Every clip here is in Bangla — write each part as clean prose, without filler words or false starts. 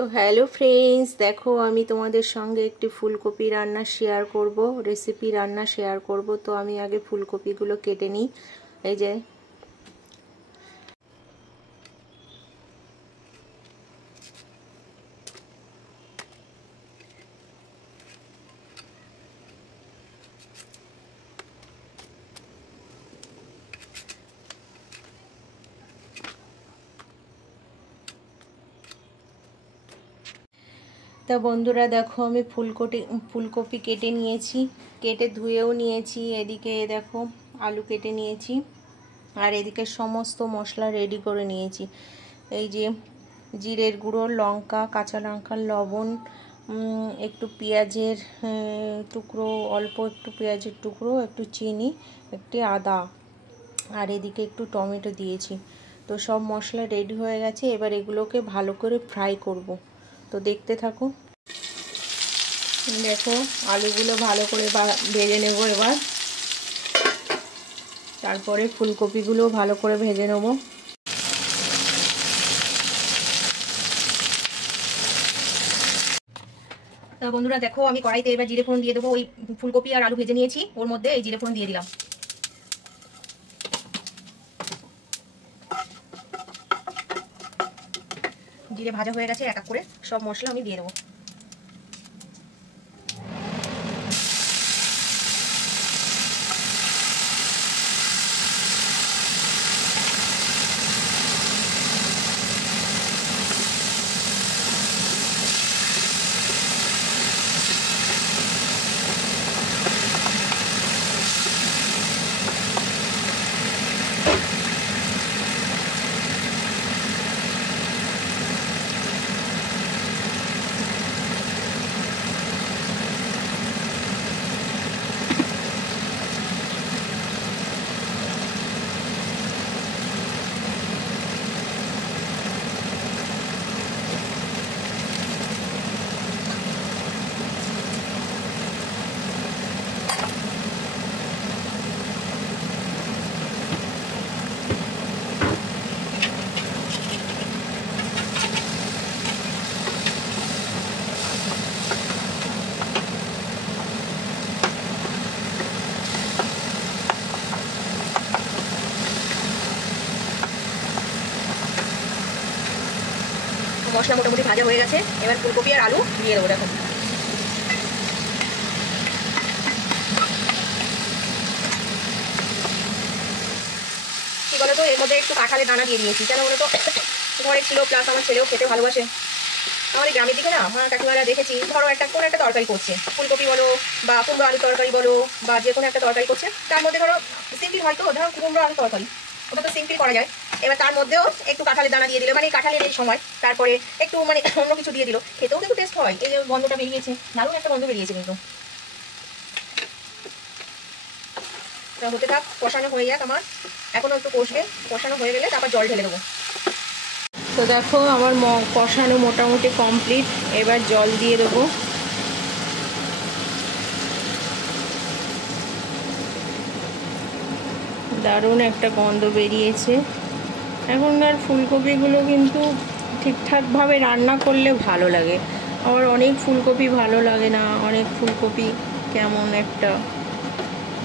তো হ্যালো ফ্রেন্ডস, দেখো আমি তোমাদের সঙ্গে একটি ফুলকপি রান্না শেয়ার করব, রেসিপি রান্না শেয়ার করব। তো আমি আগে ফুলকপিগুলো কেটে নিই। এই যে তা বন্ধুরা দেখো আমি ফুলকপি কেটে নিয়েছি, কেটে ধুয়েও নিয়েছি। এদিকে দেখো আলু কেটে নিয়েছি, আর এদিকে সমস্ত মশলা রেডি করে নিয়েছি। এই যে জিরের গুঁড়ো, লঙ্কা, কাঁচা লঙ্কার লবণ, একটু পেঁয়াজের টুকরো, অল্প একটু পেঁয়াজের টুকরো, একটু চিনি, একটু আদা, আর এদিকে একটু টমেটো দিয়েছি। তো সব মশলা রেডি হয়ে গেছে, এবার এগুলোকে ভালো করে ফ্রাই করব। তো দেখতে থাকো। দেখো আলুগুলো ভালো করে ভেজে নেব এবার, তারপরে ফুলকপিগুলো ভালো করে ভেজে নেব। তা বন্ধুরা দেখো আমি কড়াইতে এবার জিরে ফোড়ন দিয়ে দেবো। ওই ফুলকপি আর আলু ভেজে নিয়েছি, ওর মধ্যে এই জিরে ফোড়ন দিয়ে দিলাম। জিরে ভাজা হয়ে গেছে, এক এক করে সব মশলা আমি দিয়ে দেবো। মশলা মোটামুটি ভাজা হয়ে গেছে, এবার ফুলকপি আর আলু দিয়ে দেবো। দেখো কি বলতো, এর মধ্যে একটু কাঁঠালের দানা দিয়ে দিয়েছি। কেন বলতো, ঘরে ছিল, প্লাস আমার ছেলেও খেতে ভালোবাসে। আমার এই গ্রামের দিকে না, আমার কাকিমারা দেখেছি, ধরো কোনো একটা তরকারি করছে, ফুলকপি বলো বা কুমড়ো আলু তরকারি বলো, বা যে কোনো একটা তরকারি করছে, তার মধ্যে ধরো সিম্পল হয়তো, ধরো কুমড়ো আলু তরকারি, ওটা তো সিম্পল করা যায়। এবার তার মধ্যেও একটু কাঁঠালের দানা দিয়ে দিলে, মানে কাঁঠালের এই সময়, তারপরে একটু মানে অন্য কিছু দিয়ে দিল, খেতেও কিন্তু টেস্ট হয়। এই যে গন্ধটা বেরিয়েছে, দারুণ একটা গন্ধ বেরিয়েছে কিন্তু। হতে থাক, কষানো হয়ে যাক আমার, এখনো একটু কষবে, কষানো হয়ে গেলে তারপর জল ঢেলে দেবো। তো দেখো আমার কষানো মোটামুটি কমপ্লিট, এবার জল দিয়ে দেবো। দারুণ একটা গন্ধ বেরিয়েছে। এখনকার ফুলকপিগুলো কিন্তু ঠিকঠাকভাবে রান্না করলে ভালো লাগে, আবার অনেক ফুলকপি ভালো লাগে না, অনেক ফুলকপি কেমন একটা।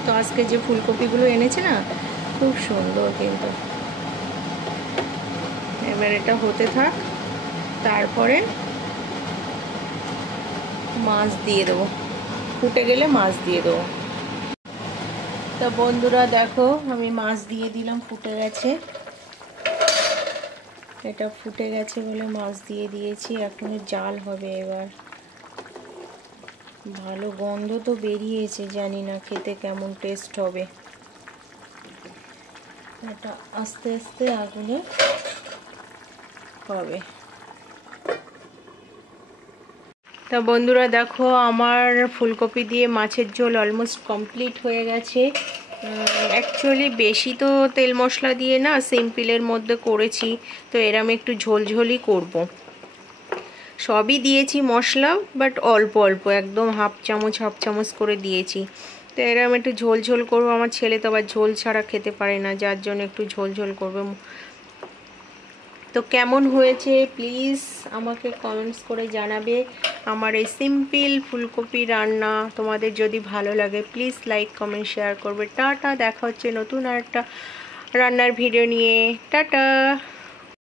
তো আজকে যে ফুলকপিগুলো এনেছে না, খুব সুন্দর কিন্তু। এবার এটা হতে থাক, তারপরে মাছ দিয়ে দেবো, ফুটে গেলে মাছ দিয়ে দেবো। তো বন্ধুরা দেখো আমি মাছ দিয়ে দিলাম, ফুটে গেছে, এটা ফুটে গেছে বলে মাছ দিয়ে দিয়েছি। এখন জাল হবে এবার। ভালো গন্ধ তো বেরিয়েছে, জানি না খেতে কেমন টেস্ট হবে। এটা আস্তে আস্তে আগুনে হবে। তা বন্ধুরা দেখো আমার ফুলকপি দিয়ে মাছের ঝোল অলমোস্ট কমপ্লিট হয়ে গেছে। অ্যাকচুয়ালি বেশি তো তেল মশলা দিয়ে না, সিম্পলের মধ্যে করেছি, তো এরম একটু ঝোলঝোলই করব। সবই দিয়েছি মশলা, বাট অল্প অল্প, একদম হাফ চামচ করে দিয়েছি। তো এরম একটু ঝোল করবো। আমার ছেলে তো আবার ঝোল ছাড়া খেতে পারে না, যার জন্য একটু ঝোল করবো। তো কেমন হয়েছে প্লিজ আমাকে কমেন্টস করে জানাবে। আমার এই সিম্পল ফুলকপি রান্না তোমাদের যদি ভালো লাগে প্লিজ লাইক কমেন্ট শেয়ার করবে। টাটা, দেখা হচ্ছে নতুন আর একটা রান্নার ভিডিও নিয়ে। টাটা।